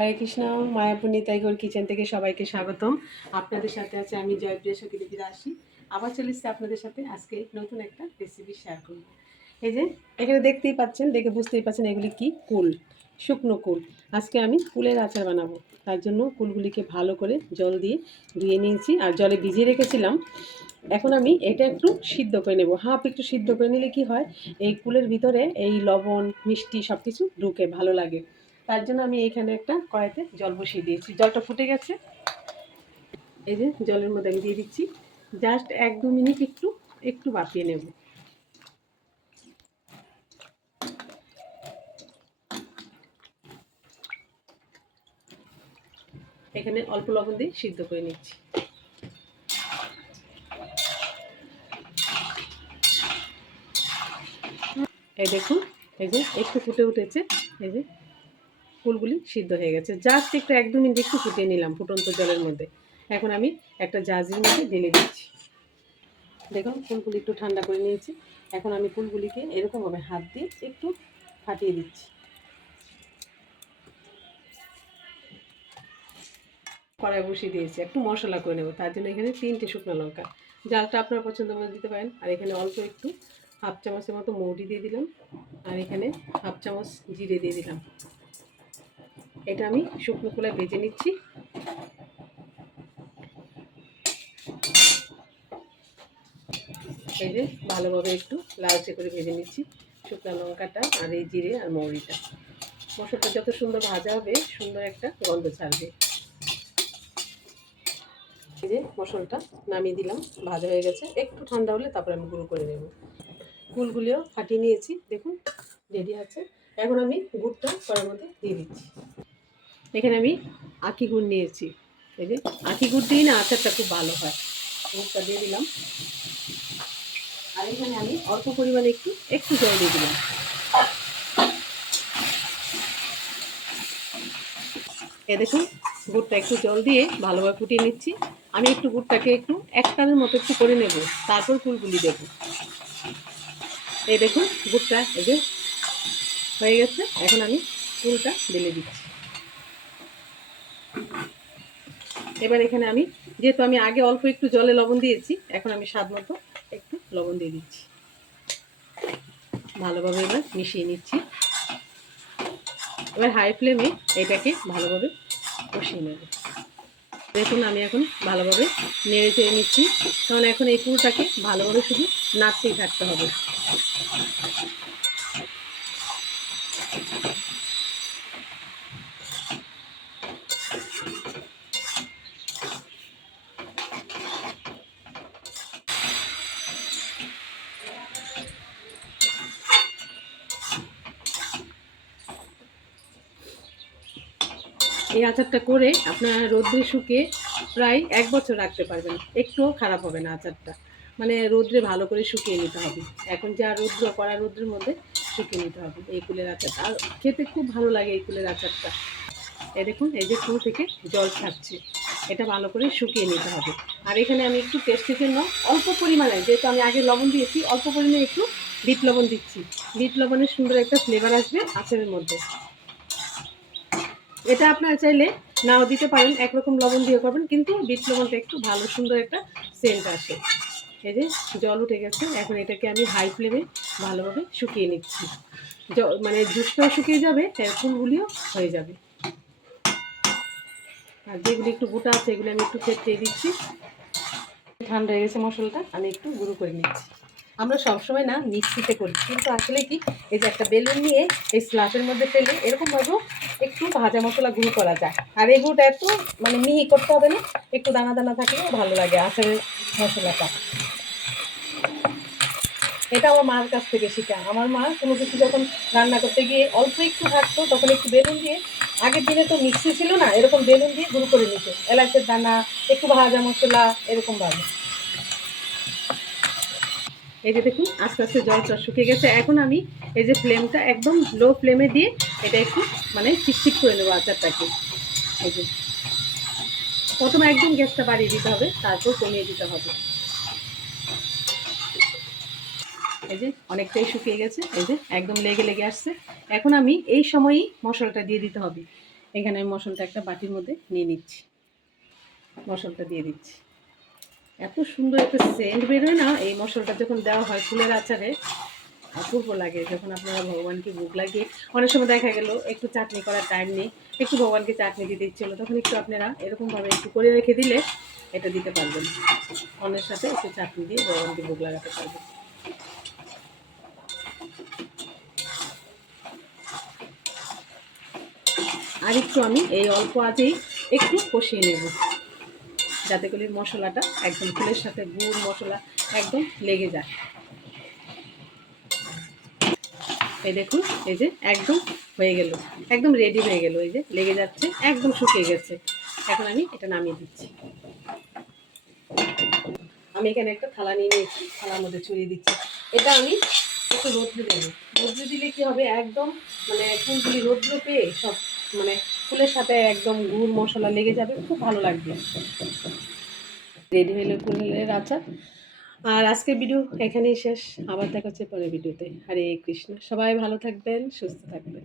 হরে Krishna. Mayapur নিতাইগড় kitchen থেকে সবাইকে স্বাগতম। আপনাদের সাথে আছে আমি জয়প্রিয়া সখীদেবীরা আসি। আবার চলে এসেছি আপনাদের সাথে আজকে নতুন একটা রেসিপি শেয়ার করব। এই যে এখানে দেখতেই পাচ্ছেন, দেখে বুঝতেই পাচ্ছেন এগুলি কি কুল, শুকনো কুল। আজকে আমি কুলের আচার বানাবো। তার জন্য কুলগুলিকে ভালো করে জল দিয়ে ধুয়ে নিয়েছি আর জলে ভিজিয়ে রেখেছিলাম। এখন আমি এটা একটু সিদ্ধ করে নেব। হাফ একটু সিদ্ধ করে নিলে কি হয়, এই কুলের ভিতরে এই লবণ মিষ্টি সব কিছু ঢুকে ভালো লাগে। তার জন্য আমি এখানে একটা কড়াইতে জল বসিয়ে দিয়েছি। জলটা ফুটে গেছে। এই যে জলের মধ্যে আমি দিয়ে দিচ্ছি। জাস্ট 1-2 মিনিট একটু একটু ভাপিয়ে নেব। এখানে অল্প লবণ দিয়ে সিদ্ধ করে নিচ্ছি। এই দেখুন, এই যে একটু ফুটে উঠেছে। এই যে ফুলগুলি সিদ্ধ হয়ে গেছে। জাস্ট একটু 1-2 মিনিট একটু ফুটিয়ে নিলাম ফুটন্ত জলের মধ্যে। এখন আমি একটা জাজির মধ্যে ঢেলে দিচ্ছি। দেখুন ফুলগুলি একটু ঠান্ডা করে নিয়েছি। এখন আমি ফুলগুলিকে এরকমভাবে হাত দিয়ে একটু ফাটিয়ে দিচ্ছি। কড়াই বসিয়ে দিয়েছি, একটু মশলা করে নেব। তার জন্য এখানে 3টে শুকনো লঙ্কা, জালটা আপনার পছন্দ মতো দিতে পারেন। আর এখানে অল্প একটু হাফ চামচের মতো মৌরি দিয়ে দিলাম। আর এখানে হাফ চামচ জিরে দিয়ে দিলাম। এটা আমি শুকনো খোলায় ভেজে নিচ্ছি। এই যে ভালোভাবে একটু লালচে করে ভেজে নিচ্ছি শুকনো লঙ্কাটা আর এই জিরে আর মৌরিটা। মশলাটা যত সুন্দর ভাজা হবে সুন্দর একটা গন্ধ ছাড়বে। এই যে মশলাটা নামিয়ে দিলাম, ভাজা হয়ে গেছে। একটু ঠান্ডা হলে তারপর আমি গুঁড়ো করে নেব। ফুলগুলিও ফাটিয়ে নিয়েছি, দেখুন রেডি আছে। এখন আমি গুড়টা কড়ার মধ্যে দিয়ে দিচ্ছি। এখানে আমি আখি গুড় নিয়েছি। এই যে আখি গুড় দিয়ে না আচারটা খুব ভালো হয়। গুড়টা দিয়ে দিলাম। আর এখানে আমি অল্প পরিমাণে একটু একটু জল দিয়ে দিলাম। এ দেখুন গুড়টা একটু জল দিয়ে ভালোভাবে ফুটিয়ে নিচ্ছি। আমি একটু গুড়টাকে একটু একটানের মতো একটু করে নেব, তারপর ফুলগুলি দেবো। এই দেখুন গুড়টা এই যে হয়ে গেছে। এখন আমি ফুলটা ঢেলে দিচ্ছি। এবার এখানে আমি যেহেতু আমি আগে অল্প একটু জলে লবণ দিয়েছি, এখন আমি স্বাদ মতো একটু লবণ দিয়ে দিচ্ছি। ভালোভাবে এবার মিশিয়ে নিচ্ছি। এবার হাই ফ্লেমে এটাকে ভালোভাবে কষিয়ে নেব। দেখুন আমি এখন ভালোভাবে নেড়ে চেড়ে নিচ্ছি, কারণ এখন এই পুরোটাকে ভালোভাবে শুধু নাড়তেই থাকতে হবে। এই আচারটা করে আপনারা রোদ্রে শুকিয়ে প্রায় 1 বছর রাখতে পারবেন, একটুও খারাপ হবে না আচারটা। মানে রোদ্রে ভালো করে শুকিয়ে নিতে হবে। এখন যা রৌদ্র কড়া রোদ্রের মধ্যে শুকিয়ে নিতে হবে এই কুলের আচারটা। আর খেতে খুব ভালো লাগে এই কুলের আচারটা। এই দেখুন এই যে ফুল থেকে জল ছাড়ছে, এটা ভালো করে শুকিয়ে নিতে হবে। আর এখানে আমি একটু টেস্টের জন্য অল্প পরিমাণে, যেহেতু আমি আগে লবণ দিয়েছি, অল্প পরিমাণে একটু বিট লবণ দিচ্ছি। বিট লবণের সুন্দর একটা ফ্লেভার আসবে আচারের মধ্যে। এটা আপনারা চাইলে নাও দিতে পারেন, একরকম লবণ দিয়ে করবেন, কিন্তু বিট লবণটা একটু ভালো সুন্দর একটা সেন্ট আসে। এই যে জল উঠে গেছে। এখন এটাকে আমি হাই ফ্লেমে ভালোভাবে শুকিয়ে নিচ্ছি। মানে জুসটাও শুকিয়ে যাবে, ফুলগুলিও হয়ে যাবে। আর যেগুলি একটু গোটা আছে এগুলো আমি একটু থেতলে দিচ্ছি। ঠান্ডা হয়ে গেছে মশলাটা, আমি একটু গুঁড়ো করে নিচ্ছি। আমরা সবসময় না মিক্সিতে করি, কিন্তু আসলে কি এই যে একটা বেলুন নিয়ে এই স্লাফের মধ্যে ফেলে এরকমভাবেও একটু ভাজা মশলা গুঁড়ো করা যায়। আর এই গুঁড়োটা এত মানে মিহি করতে হবে না, একটু দানা দানা থাকলেও ভালো লাগে আচারের মশলাটা। এটা আমার মার কাছ থেকে শেখা। আমার মা কোনো কিছু যখন রান্না করতে গিয়ে অল্প একটু থাকতো, তখন একটু বেলুন দিয়ে, আগের দিনে তো মিক্সি ছিল না, এরকম বেলুন দিয়ে গুঁড়ো করে নিত, এলাচের দানা, একটু ভাজা মশলা, এরকমভাবে। এই যে দেখুন আস্তে আস্তে জলটা শুকিয়ে গেছে। এখন আমি এই যে ফ্লেমটা একদম লো ফ্লেমে দিয়ে এটা একটু মানে চিটচিট করে নেবো আচারটাকে। এই যে প্রথমে একদম গ্যাসটা বাড়িয়ে দিতে হবে, তারপর কমিয়ে দিতে হবে। এই যে অনেকটাই শুকিয়ে গেছে, এই যে একদম লেগে লেগে আসছে। এখন আমি এই সময়ই মশলাটা দিয়ে দিতে হবে। এখানে আমি মশলাটা একটা বাটির মধ্যে নিয়ে নিচ্ছি, মশলাটা দিয়ে দিচ্ছি। এত সুন্দর একটা সেন্ট বেরোয় না এই মশলাটা যখন দেওয়া হয় ফুলের আচারে, অপূর্ব লাগে। যখন আপনারা ভগবানকে ভোগ লাগিয়ে, অনেক সময় দেখা গেল একটু চাটনি করার টাইম নেই, একটু ভগবানকে চাটনি দিতে ইচ্ছে হলো, তখন একটু আপনারা এরকমভাবে একটু করে রেখে দিলে এটা দিতে পারবেন, অন্যের সাথে একটু চাটনি দিয়ে ভগবানকে ভোগ লাগাতে পারবেন। আর একটু আমি এই অল্প আজেই একটু কষিয়ে নেব, যাতে করে মশলাটা একদম ফুলের সাথে গুড় মশলা একদম লেগে যায়। এই দেখুন, এই যে একদম হয়ে গেল, একদম রেডি হয়ে গেল, এই যে লেগে যাচ্ছে, একদম শুকিয়ে গেছে। এখন আমি এটা নামিয়ে দিচ্ছি। আমি এখানে একটা থালা নিয়ে নিয়েছি, থালার মধ্যে ছড়িয়ে দিচ্ছি। এটা আমি একটু রৌদ্রে দেবো। রৌদ্রে দিলে কি হবে, একদম মানে ফুলগুলি রৌদ্র পেয়ে সব মানে ফুলের সাথে একদম গুড় মশলা লেগে যাবে, খুব ভালো লাগবে। রেডি হইলে ফুলের আচার। আর আজকের ভিডিও এখানেই শেষ, আবার দেখা হচ্ছে পরের ভিডিওতে। হরে কৃষ্ণ, সবাই ভালো থাকবেন, সুস্থ থাকবেন।